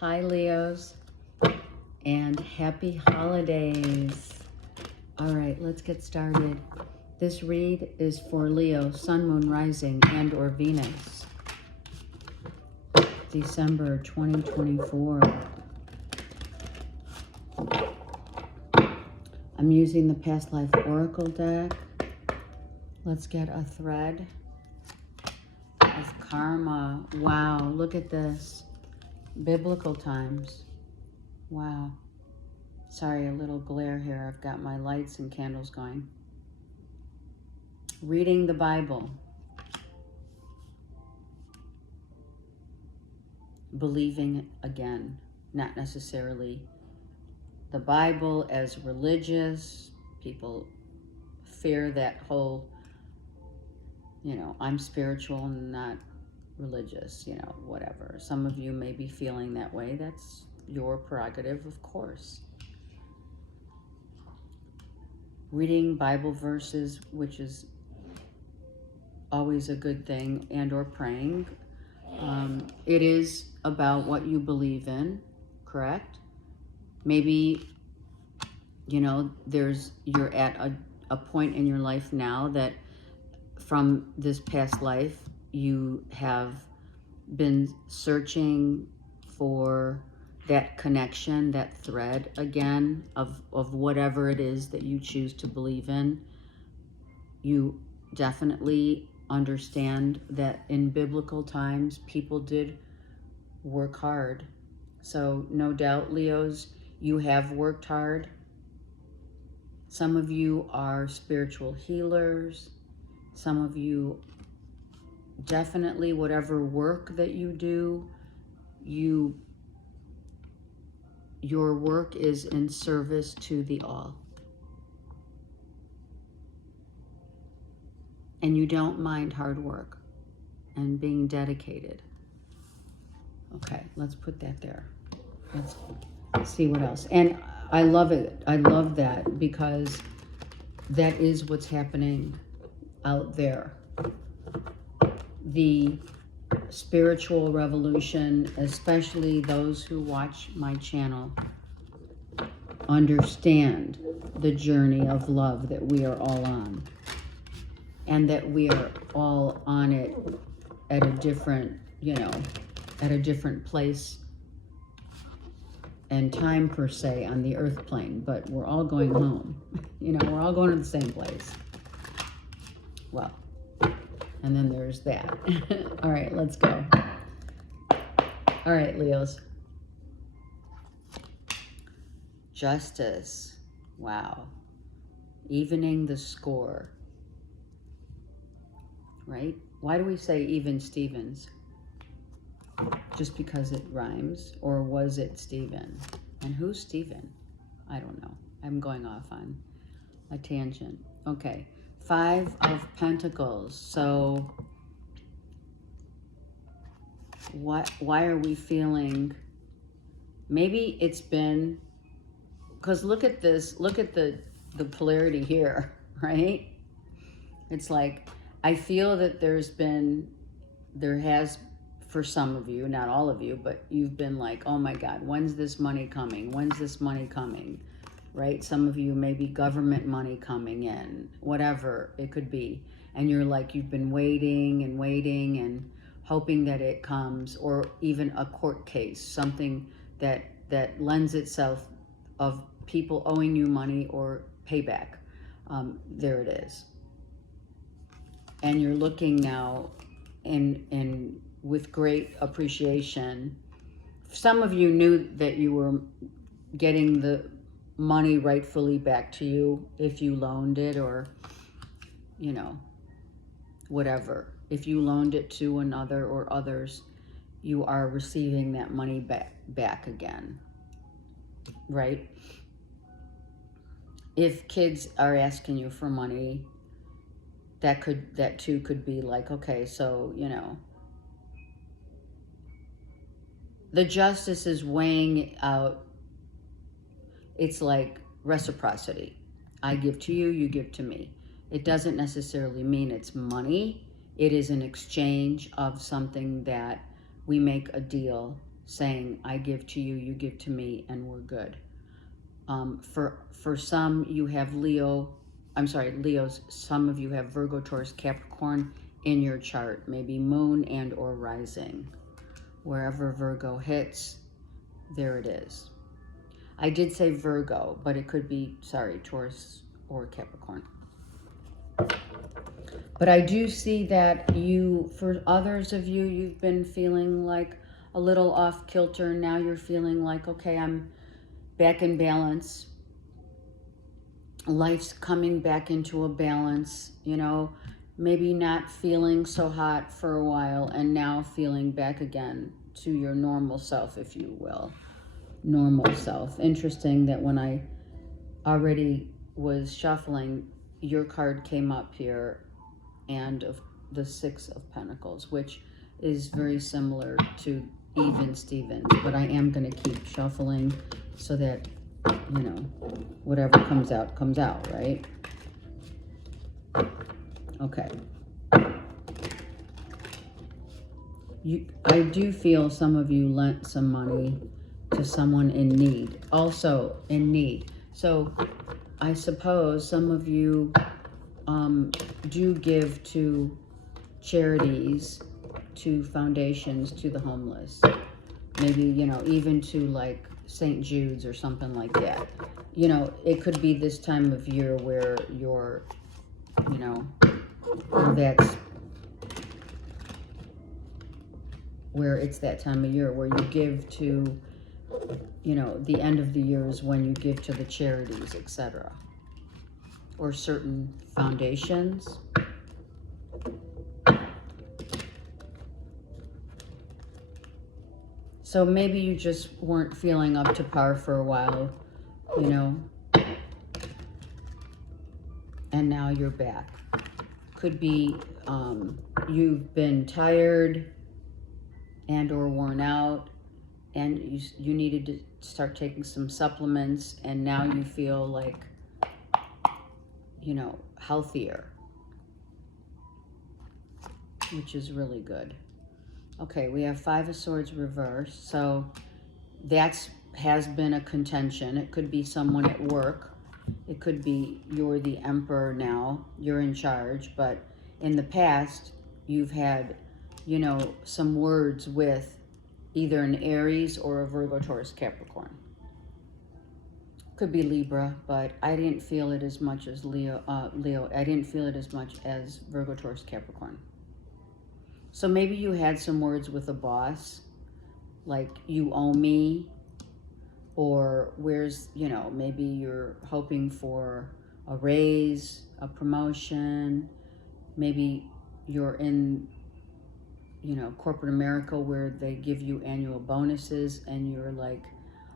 Hi, Leos, and happy holidays. All right, let's get started. This read is for Leo, Sun, Moon, Rising, and or Venus, December 2024. I'm using the Past Life Oracle deck. Let's get a thread of karma. Wow, look at this. Biblical times. Wow. Sorry, a little glare here. I've got my lights and candles going. Reading the Bible. Believing again. Not necessarily the Bible as religious. People fear that whole, I'm spiritual and not religious, whatever. Some of you may be feeling that way. That's your prerogative, of course. Reading Bible verses, which is always a good thing, and or praying. It is about what you believe in, correct? Maybe, you're at a point in your life now that from this past life, you have been searching for that connection, that thread again of whatever it is that you choose to believe in. You definitely understand that in biblical times, people did work hard. So no doubt, Leos, you have worked hard. Some of you are spiritual healers. Some of you, definitely whatever work that you do, your work is in service to the all. And you don't mind hard work and being dedicated. Okay, let's put that there. Let's see what else. And I love it. I love that because that is what's happening out there. The spiritual revolution, especially those who watch my channel, understand the journey of love that we are all on. And that we are all on it at a different, at a different place and time per se on the earth plane, but we're all going home. We're all going to the same place. Well, and then there's that. All right, let's go. All right, Leos. Justice. Wow. Evening the score. Right? Why do we say even Stevens? Just because it rhymes? Or was it Stephen? And who's Stephen? I don't know. I'm going off on a tangent. Okay. 5 of Pentacles. So why are we feeling, maybe it's been, because look at this, look at the polarity here, right? It's like, I feel that there has, for some of you, not all of you, but you've been like, oh my God, when's this money coming? When's this money coming? Right? Some of you, maybe government money coming in, whatever it could be. And you're like, you've been waiting and hoping that it comes, or even a court case, something that lends itself of people owing you money or payback. There it is. And you're looking now in with great appreciation. Some of you knew that you were getting the money rightfully back to you if you loaned it, or whatever. If you loaned it to another or others, you are receiving that money back again, right? If kids are asking you for money, that too could be like, okay, so the justice is weighing out. It's like reciprocity. I give to you, you give to me. It doesn't necessarily mean it's money. It is an exchange of something that we make a deal saying, I give to you, you give to me, and we're good. For some, you have Leos, some of you have Virgo, Taurus, Capricorn in your chart, maybe moon and or rising. Wherever Virgo hits, there it is. I did say Virgo, but it could be, Taurus or Capricorn. But I do see that for others of you, you've been feeling like a little off kilter. Now you're feeling like, okay, I'm back in balance. Life's coming back into a balance, maybe not feeling so hot for a while and now feeling back again to your normal self, if you will. Normal self. Interesting that when I already was shuffling, your card came up here, and of the Six of Pentacles, which is very similar to Even Stevens, but I am going to keep shuffling so that, whatever comes out, right? Okay. I do feel some of you lent some money to someone in need, also in need. So I suppose some of you do give to charities, to foundations, to the homeless. Maybe, even to like St. Jude's or something like that. It could be this time of year where you're, where it's that time of year where you give to, the end of the year is when you give to the charities, etc. Or certain foundations. So maybe you just weren't feeling up to par for a while, and now you're back. Could be you've been tired and or worn out, and you needed to start taking some supplements, and now you feel like, healthier, which is really good. Okay, we have Five of Swords reversed, so has been a contention. It could be someone at work. It could be you're the emperor now, you're in charge, but in the past, you've had, some words with either an Aries or a Virgo, Taurus, Capricorn. Could be Libra, but I didn't feel it as much as Leo. I didn't feel it as much as Virgo, Taurus, Capricorn. So maybe you had some words with a boss, like you owe me, or maybe you're hoping for a raise, a promotion. Maybe you're in, corporate America where they give you annual bonuses and you're like,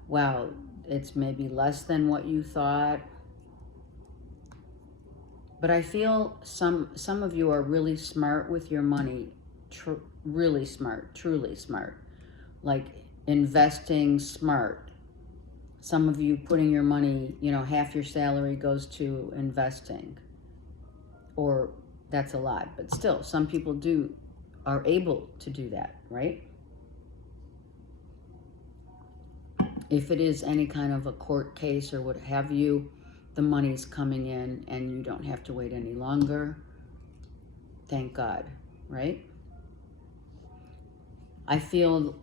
wow, it's maybe less than what you thought. But I feel some of you are really smart with your money, really smart, truly smart, like investing smart. Some of you putting your money, half your salary goes to investing, or that's a lot, but still some people are able to do that, right? If it is any kind of a court case or what have you, the money's coming in and you don't have to wait any longer. Thank God, right? I feel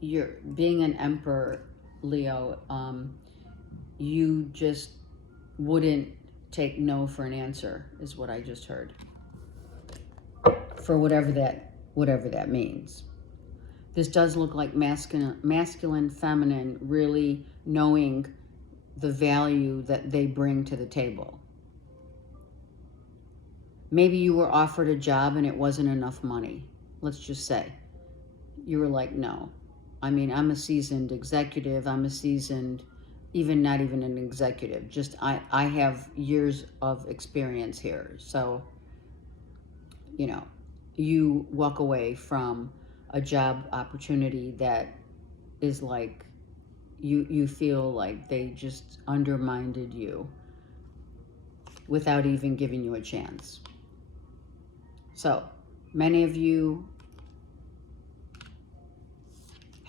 you're being an emperor, Leo, you just wouldn't take no for an answer, is what I just heard. For whatever that means. This does look like masculine, feminine, really knowing the value that they bring to the table. Maybe you were offered a job and it wasn't enough money. Let's just say. You were like, no. I mean, I'm a seasoned executive. I'm a seasoned, not even an executive. Just I have years of experience here. So, you walk away from a job opportunity that is like, you feel like they just undermined you without even giving you a chance. So many of you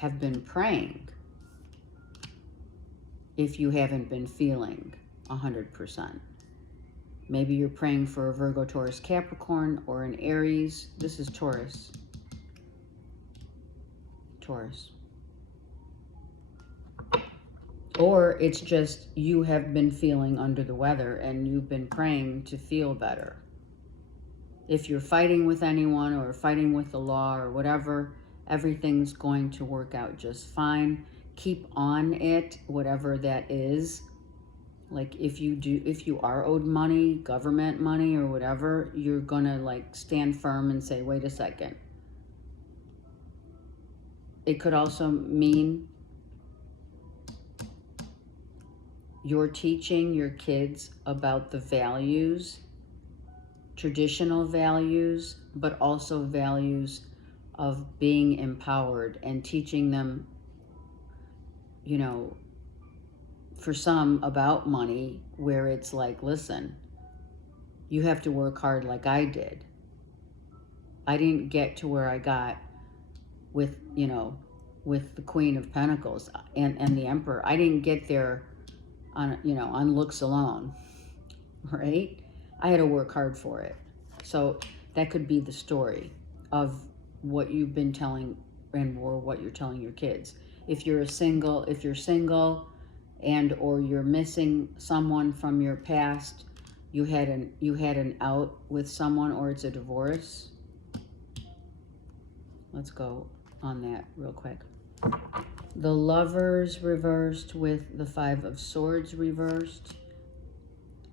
have been praying if you haven't been feeling 100%. Maybe you're praying for a Virgo, Taurus, Capricorn, or an Aries. This is Taurus. Taurus. Or it's just you have been feeling under the weather and you've been praying to feel better. If you're fighting with anyone or fighting with the law or whatever, everything's going to work out just fine. Keep on it, whatever that is. Like if you are owed money, government money or whatever, you're gonna like stand firm and say, wait a second. It could also mean you're teaching your kids about the values, traditional values, but also values of being empowered, and teaching them, you know, for some about money, where it's like, listen, you have to work hard like I did. I didn't get to where I got with, you know, with the Queen of Pentacles and the Emperor. I didn't get there on, you know, on looks alone, right? I had to work hard for it. So that could be the story of what you've been telling or what you're telling your kids. If you're single and or you're missing someone from your past, you had an out with someone, or it's a divorce. Let's go on that real quick. The Lovers reversed with the Five of Swords reversed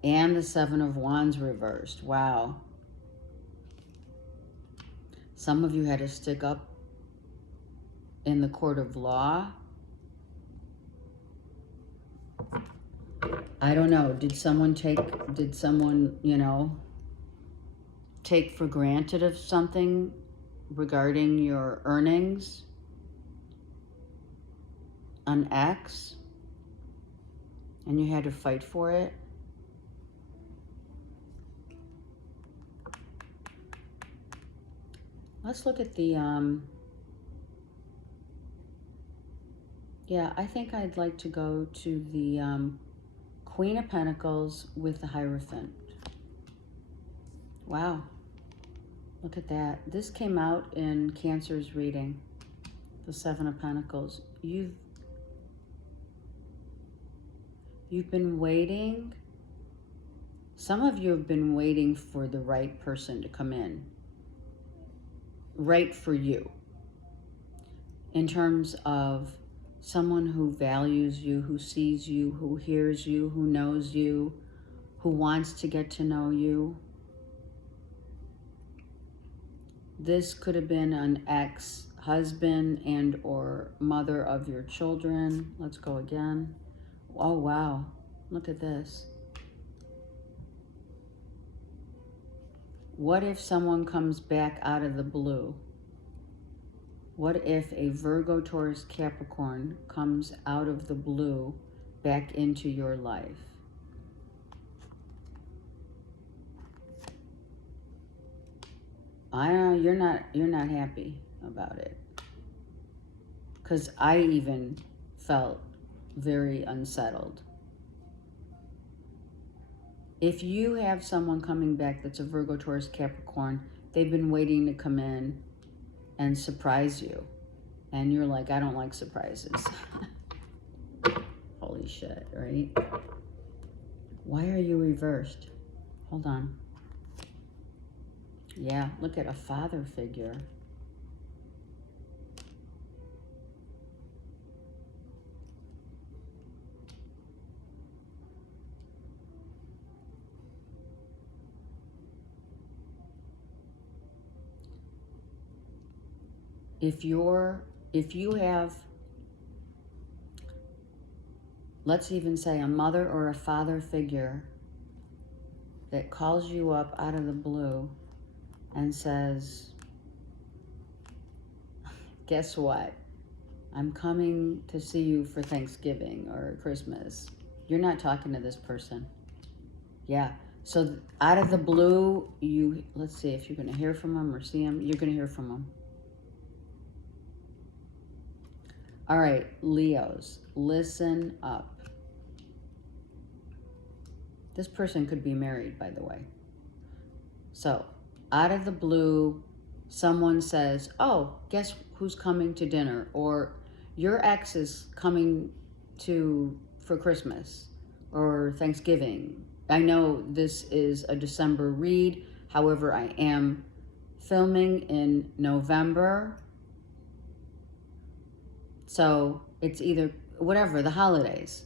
and the Seven of Wands reversed. Wow. Some of you had to stick up in the court of law. I don't know. Did someone, you know, take for granted of something regarding your earnings? An ex? And you had to fight for it? Let's look at the, yeah, I think I'd like to go to the Queen of Pentacles with the Hierophant. Wow. Look at that. This came out in Cancer's reading. The Seven of Pentacles. You've been waiting. Some of you have been waiting for the right person to come in. Right for you. In terms of someone who values you, who sees you, who hears you, who knows you, who wants to get to know you. This could have been an ex-husband and or mother of your children. Let's go again. Oh, wow. Look at this. What if someone comes back out of the blue? What if a Virgo, Taurus, Capricorn comes out of the blue back into your life? I know you're not happy about it. Because I even felt very unsettled. If you have someone coming back that's a Virgo, Taurus, Capricorn, they've been waiting to come in and surprise you. And you're like, I don't like surprises. Holy shit, right? Why are you reversed? Hold on. Yeah, look at a father figure. If you have, let's even say a mother or a father figure that calls you up out of the blue and says, guess what? I'm coming to see you for Thanksgiving or Christmas. You're not talking to this person. Yeah. So out of the blue, let's see if you're going to hear from them or see them. You're going to hear from them. All right, Leos, listen up. This person could be married, by the way. So, out of the blue, someone says, oh, guess who's coming to dinner? Or your ex is coming for Christmas or Thanksgiving. I know this is a December read. However, I am filming in November. So it's either whatever, the holidays.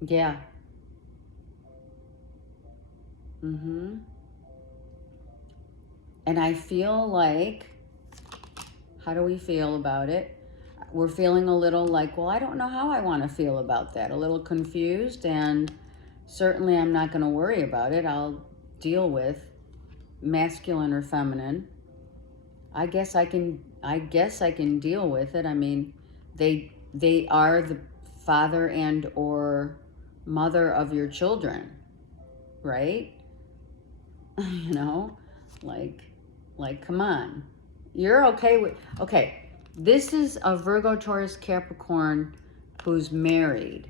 Yeah. Mm-hmm. And I feel like, how do we feel about it? We're feeling a little like, well, I don't know how I want to feel about that. A little confused, and certainly I'm not going to worry about it. I'll deal with masculine or feminine. I guess I can deal with it. I mean, they are the father and or mother of your children, right? You know, like come on. You're okay with, okay, this is a Virgo, Taurus, Capricorn who's married.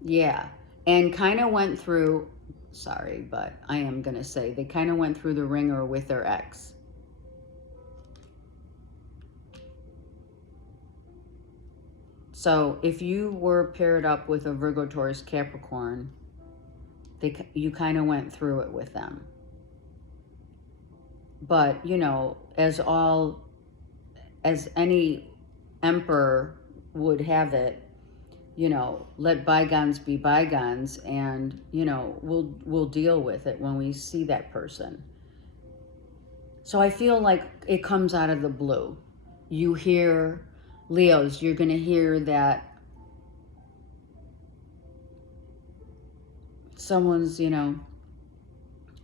Yeah. And kind of went through, sorry, but I am going to say they kind of went through the ringer with their ex. So if you were paired up with a Virgo, Taurus, Capricorn, you kind of went through it with them. But, you know, as any emperor would have it, you know, let bygones be bygones, and, you know, we'll deal with it when we see that person. So I feel like it comes out of the blue. You hear, Leos, you're going to hear that someone's, you know,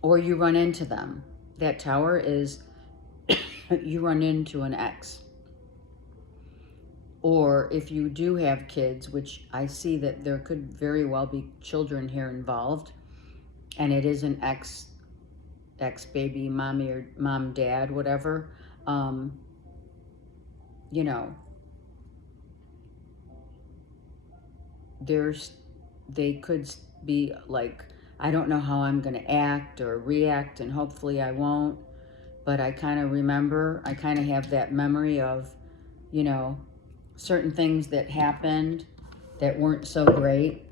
or you run into them. That tower is you run into an ex. Or if you do have kids, which I see that there could very well be children here involved, and it is an ex baby, mommy or mom, dad, whatever, you know, they could be like, I don't know how I'm going to act or react, and hopefully I won't, but I kind of have that memory of, you know, certain things that happened that weren't so great.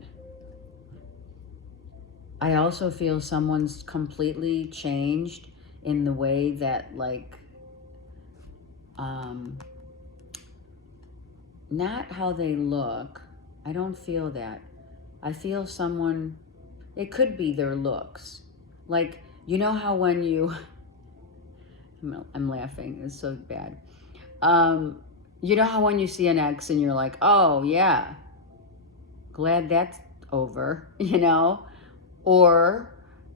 I also feel someone's completely changed in the way that, like, not how they look. I don't feel that. I feel someone, it could be their looks. Like, you know how when you, I'm laughing, it's so bad. You know how when you see an ex and you're like, oh yeah, glad that's over, you know? Or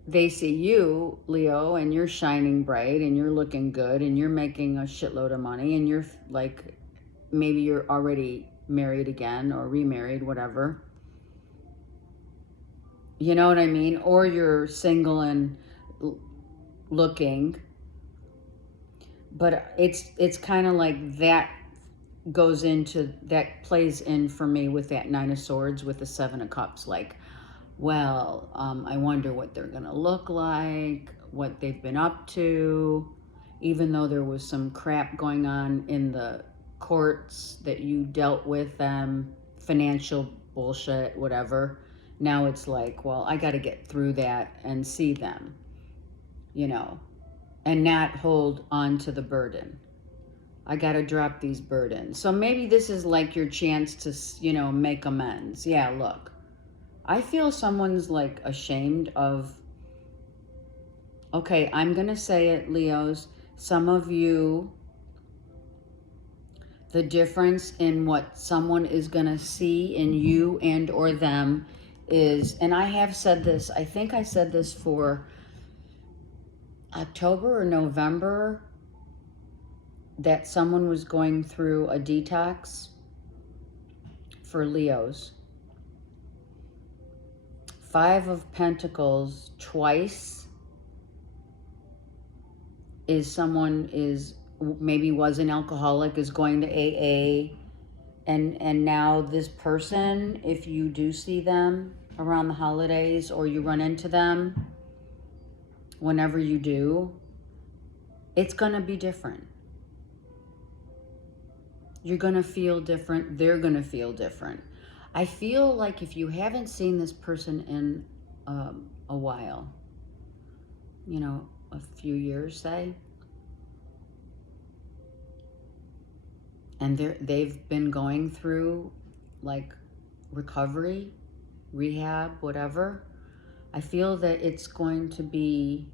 they see you, Leo, and you're shining bright and you're looking good and you're making a shitload of money and you're like, maybe you're already married again or remarried, whatever. You know what I mean? Or you're single and looking. But it's kind of like that plays in for me with that Nine of Swords with the Seven of Cups. Like, well, I wonder what they're going to look like, what they've been up to, even though there was some crap going on in the courts that you dealt with them, financial bullshit, whatever. Now it's like, well, I got to get through that and see them, you know, and not hold on to the burden. I got to drop these burdens. So maybe this is like your chance to, you know, make amends. Yeah, look. I feel someone's like ashamed of, okay, I'm going to say it, Leos. Some of you, the difference in what someone is going to see in you and or them is, and I have said this, I think I said this for October or November, that someone was going through a detox for Leos. Five of Pentacles twice, is someone is maybe was an alcoholic, is going to AA, and now this person, if you do see them around the holidays or you run into them, whenever you do, it's going to be different. You're going to feel different. They're going to feel different. I feel like if you haven't seen this person in a while, you know, a few years, say, and they've been going through like recovery, rehab, whatever, I feel that it's going to be,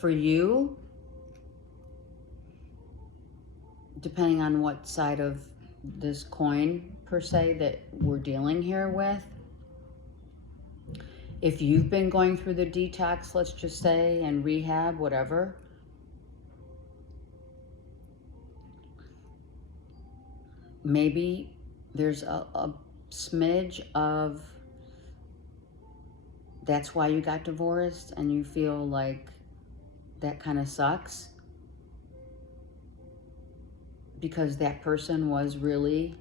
for you, depending on what side of this coin per se that we're dealing here with, if you've been going through the detox, let's just say, and rehab, whatever, maybe there's a smidge of that's why you got divorced and you feel like that kind of sucks, because that person was really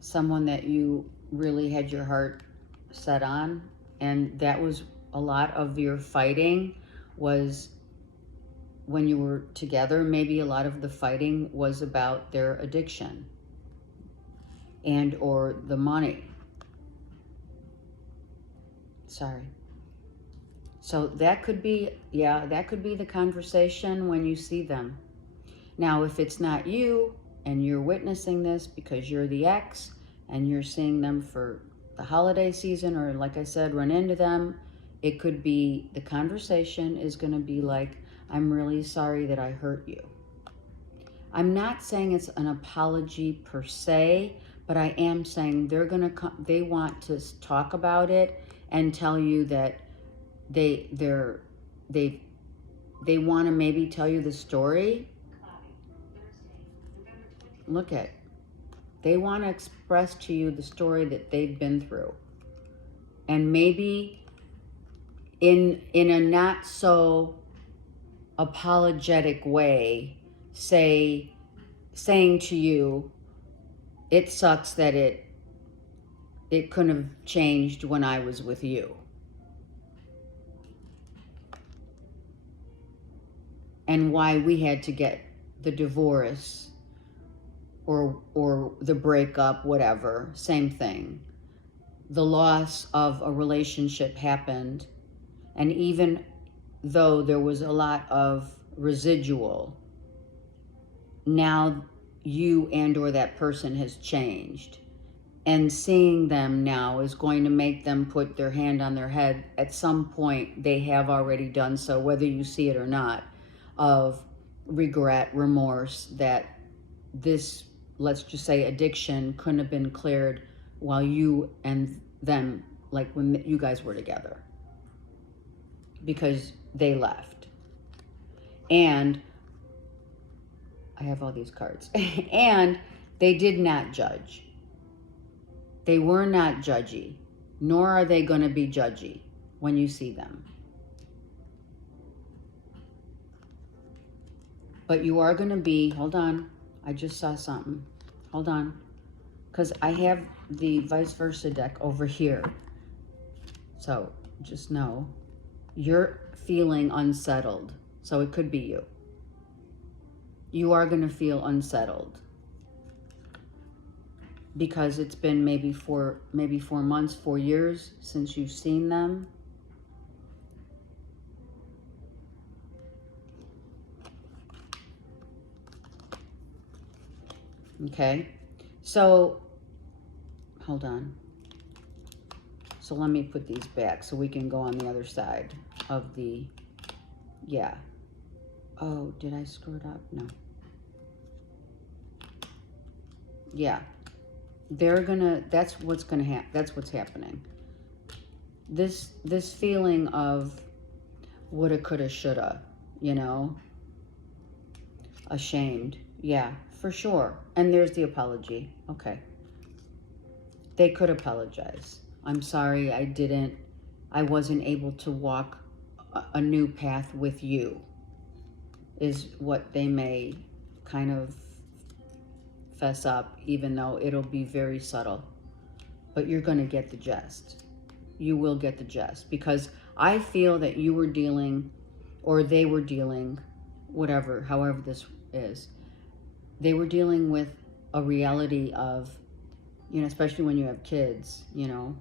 someone that you really had your heart set on, and that was a lot of your fighting was when you were together. Maybe a lot of the fighting was about their addiction and or the money. Sorry. So that could be, yeah, that could be the conversation when you see them. Now, if it's not you and you're witnessing this because you're the ex and you're seeing them for the holiday season, or like I said, run into them, it could be the conversation is going to be like, I'm really sorry that I hurt you. I'm not saying it's an apology per se, but I am saying they want to talk about it and tell you that they want to maybe tell you the story. Look at, they want to express to you the story that they've been through, and maybe in a not so apologetic way, saying to you, it sucks that it couldn't have changed when I was with you, and why we had to get the divorce or the breakup, whatever, same thing. The loss of a relationship happened, and even though there was a lot of residual, now you and or that person has changed, and seeing them now is going to make them put their hand on their head. At some point, they have already done so, whether you see it or not, of regret, remorse, that this, let's just say, addiction couldn't have been cleared while you and them, like when you guys were together, because they left. And I have all these cards. And they did not judge. They were not judgy, nor are they going to be judgy when you see them. But you are going to be, hold on, I just saw something. Hold on. Because I have the vice versa deck over here. So just know, you're feeling unsettled. So it could be you. You are going to feel unsettled, because it's been maybe 4 months, 4 years since you've seen them. Okay, so hold on. So let me put these back so we can go on the other side of the, yeah. Oh, did I screw it up? No. Yeah. They're gonna, that's what's gonna happen. That's what's happening. This feeling of woulda, coulda, shoulda, you know, ashamed. Yeah, for sure. And there's the apology. Okay. They could apologize. I'm sorry I wasn't able to walk a new path with you. is what they may kind of fess up, even though it'll be very subtle. But you're going to get the gist. You will get the gist, because I feel that you were dealing, or they were dealing, whatever, however this is, they were dealing with a reality of, you know, especially when you have kids, you know,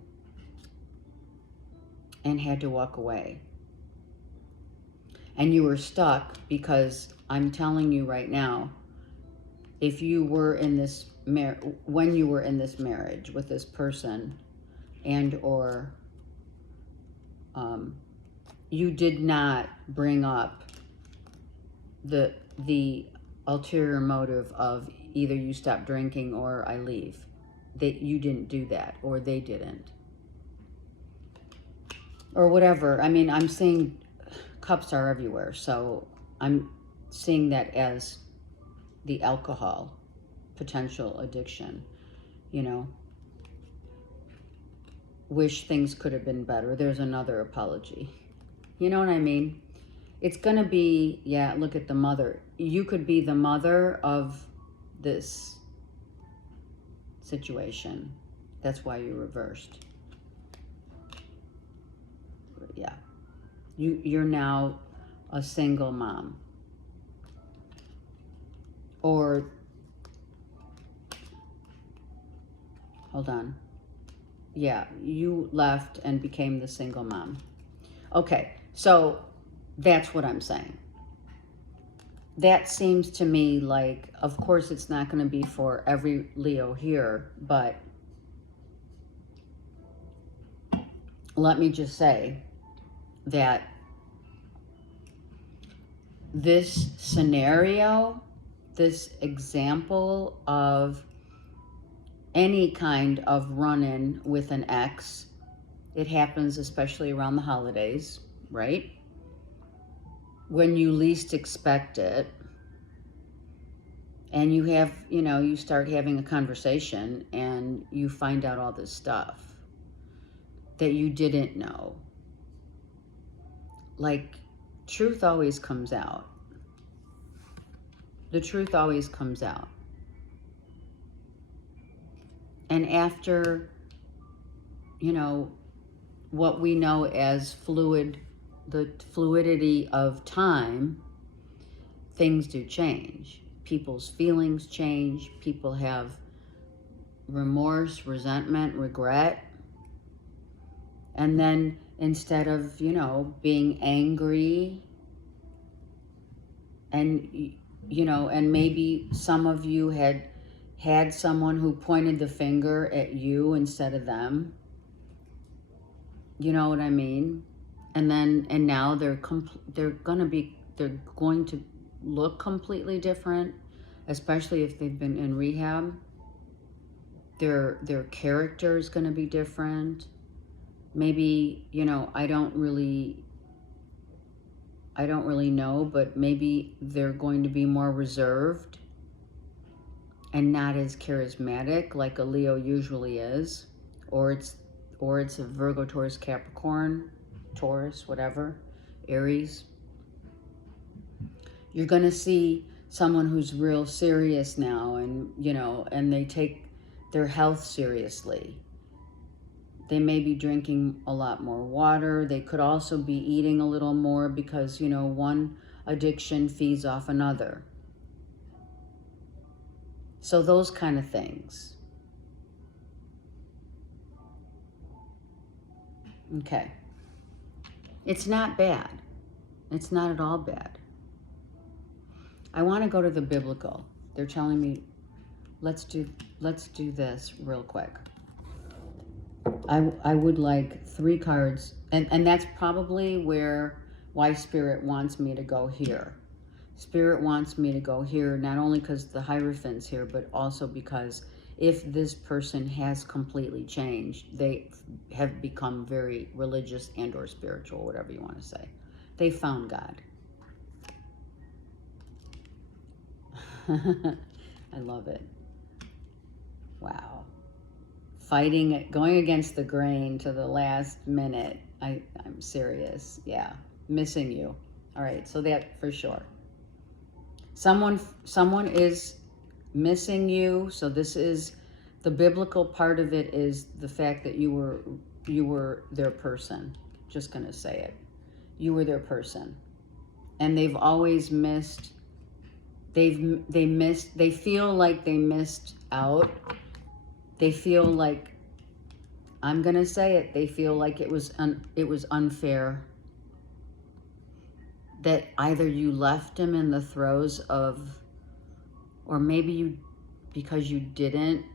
and had to walk away. And you were stuck because I'm telling you right now, if you were in this when you were in this marriage with this person, and or you did not bring up the ulterior motive of either you stop drinking or I leave. You didn't do that, or they didn't, or whatever. I mean, I'm seeing cups are everywhere, so I'm seeing that as the alcohol potential addiction, you know. Wish things could have been better. There's another apology. You know what I mean? It's gonna be, yeah, look at the mother. You could be the mother of this situation. That's why you reversed. Yeah. You're now a single mom. Or, hold on. Yeah, you left and became the single mom. Okay, so that's what I'm saying. That seems to me like, of course, it's not going to be for every Leo here, but let me just say that this scenario, this example of any kind of run-in with an ex, it happens especially around the holidays, right? When you least expect it, and you have, you know, you start having a conversation and you find out all this stuff that you didn't know. Like, truth always comes out. The truth always comes out. And after, you know, what we know as the fluidity of time, things do change. People's feelings change. People have remorse, resentment, regret. And then instead of, you know, being angry and, you know, and maybe some of you had someone who pointed the finger at you instead of them. You know what I mean? And now they're going to look completely different, especially if they've been in rehab. Their character is going to be different. Maybe, you know, I don't really know, but maybe they're going to be more reserved and not as charismatic like a Leo usually is, or it's a Virgo, Taurus, Capricorn, Taurus, whatever, Aries. You're going to see someone who's real serious now, and, you know, and they take their health seriously. They may be drinking a lot more water. They could also be eating a little more because, you know, one addiction feeds off another. So those kind of things. Okay. It's not bad. It's not at all bad. I want to go to the biblical. They're telling me, let's do this real quick. I would like 3 cards, and that's probably why Spirit wants me to go here. Spirit wants me to go here, not only because the Hierophant's here, but also because if this person has completely changed, they have become very religious and or spiritual, whatever you want to say. They found God. I love it. Wow. Fighting it, going against the grain to the last minute. I'm serious. Yeah. Missing you. All right. So that for sure. Someone is missing you. So this is the biblical part of it, is the fact that you were their person. Just gonna say it. You were their person. And they've always missed, they feel like they missed out. They feel like, I'm gonna say it, they feel like it was unfair, that either you left him in the throes of, or maybe you, because you didn't.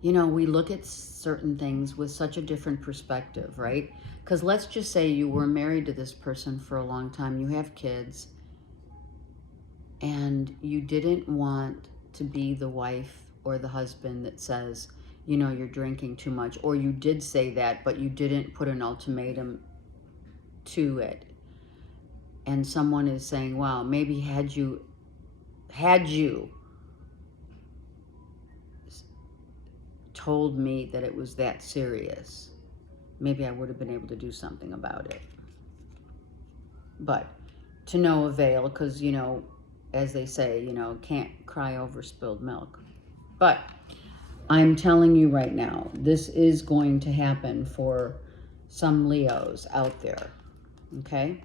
You know, we look at certain things with such a different perspective, right? Because let's just say you were married to this person for a long time, you have kids, and you didn't want to be the wife or the husband that says, you know, you're drinking too much, or you did say that, but you didn't put an ultimatum to it. And someone is saying, wow, maybe had you told me that it was that serious, maybe I would have been able to do something about it. But to no avail, because, you know, as they say, you know, can't cry over spilled milk. But I'm telling you right now, this is going to happen for some Leos out there, okay?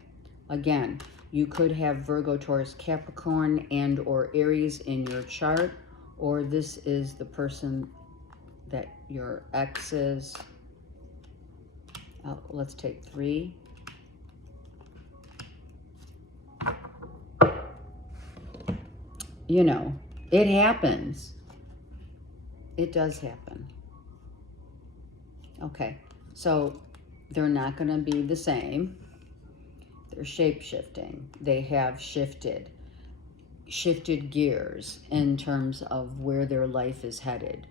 Again, you could have Virgo, Taurus, Capricorn, and or Aries in your chart, or this is the person that your ex is. Let's take 3. You know, it happens. It does happen. Okay, so they're not going to be the same. They're shape-shifting. They have shifted gears in terms of where their life is headed.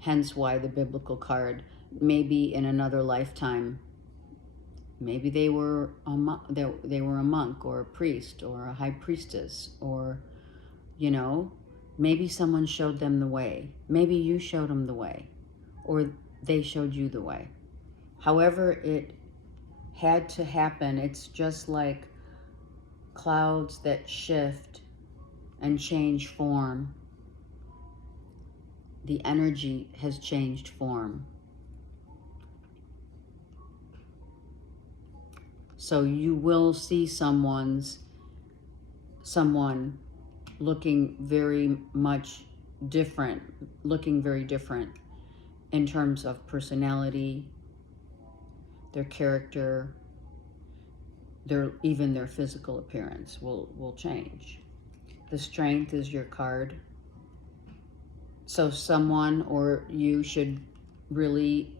Hence why the biblical card, maybe in another lifetime, maybe they were a monk or a priest or a high priestess, or, you know, maybe someone showed them the way. Maybe you showed them the way, or they showed you the way. However it had to happen, it's just like clouds that shift and change form. The energy has changed form. So you will see someone looking very much different, looking very different in terms of personality, their character, even their physical appearance will change. The Strength is your card. So someone or you should really,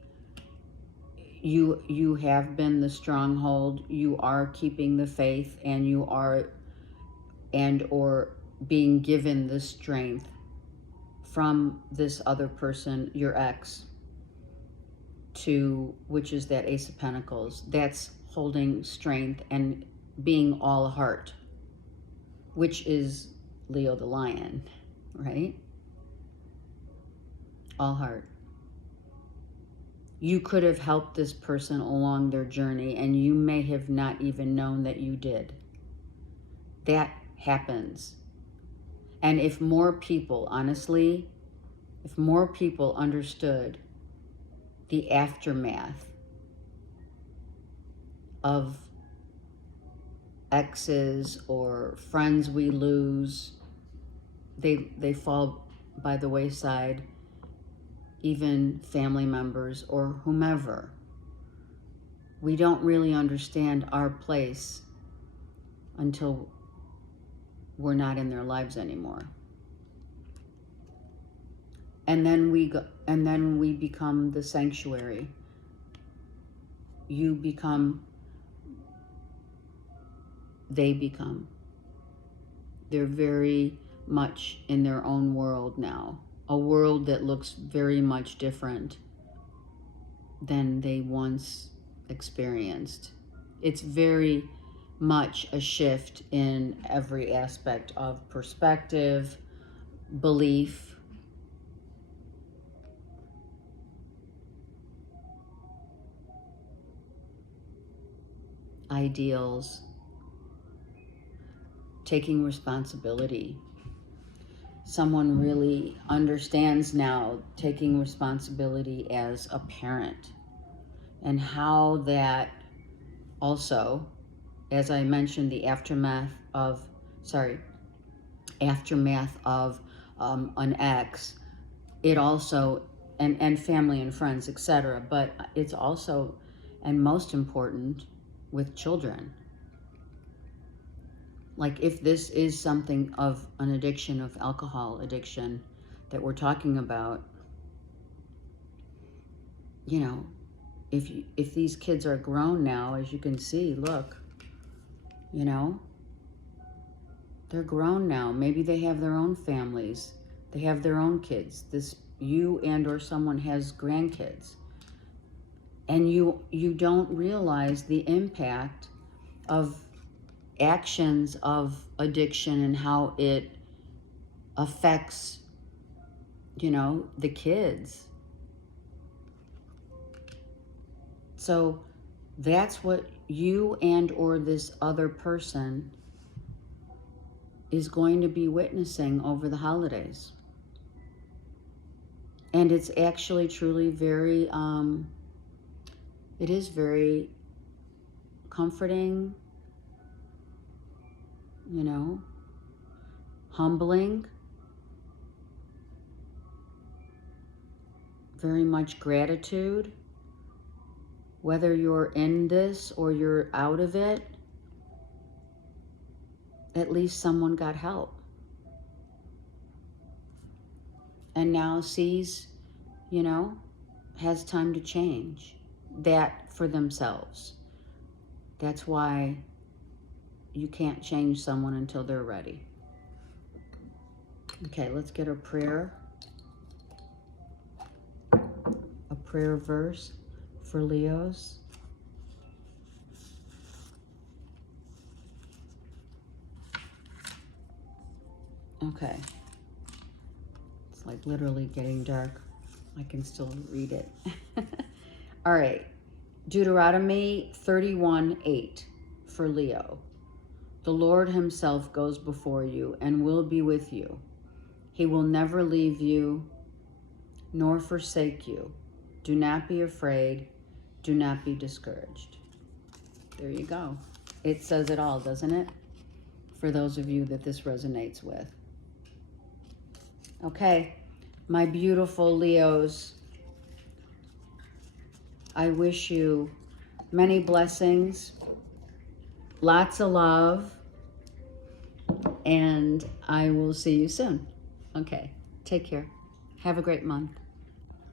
you have been the stronghold. You are keeping the faith, and you are, and or being given the strength from this other person, your ex, to, which is that Ace of Pentacles. That's holding strength and being all heart, which is Leo the Lion, right? All heart. You could have helped this person along their journey, and you may have not even known that you did. That happens. And if more people, honestly, if more people understood the aftermath of exes or friends we lose, they fall by the wayside, even family members or whomever. We don't really understand our place until we're not in their lives anymore. And then we become the sanctuary. You become, they become. They're very much in their own world now. A world that looks very much different than they once experienced. It's very much a shift in every aspect of perspective, belief, ideals. taking responsibility. Someone really understands now taking responsibility as a parent, and how that also, as I mentioned, the aftermath of an ex, it also, and family and friends, etc. But it's also, and most important, with children. Like, if this is something of an addiction, of alcohol addiction that we're talking about, you know, if these kids are grown now, as you can see, look, you know, they're grown now. Maybe they have their own families. They have their own kids. You and or someone has grandkids. And you don't realize the impact of actions of addiction and how it affects, you know, the kids. So that's what you and or this other person is going to be witnessing over the holidays. And it's actually truly very, it is very comforting, you know, humbling, very much gratitude. Whether you're in this or you're out of it, at least someone got help. And now sees, you know, has time to change that for themselves. That's why you can't change someone until they're ready. Okay, let's get a prayer. A prayer verse for Leos. Okay. It's like literally getting dark. I can still read it. All right. Deuteronomy 31:8 for Leo. The Lord himself goes before you and will be with you. He will never leave you nor forsake you. Do not be afraid. Do not be discouraged. There you go. It says it all, doesn't it? For those of you that this resonates with. Okay, my beautiful Leos, I wish you many blessings, lots of love, and I will see you soon. Okay, take care. Have a great month.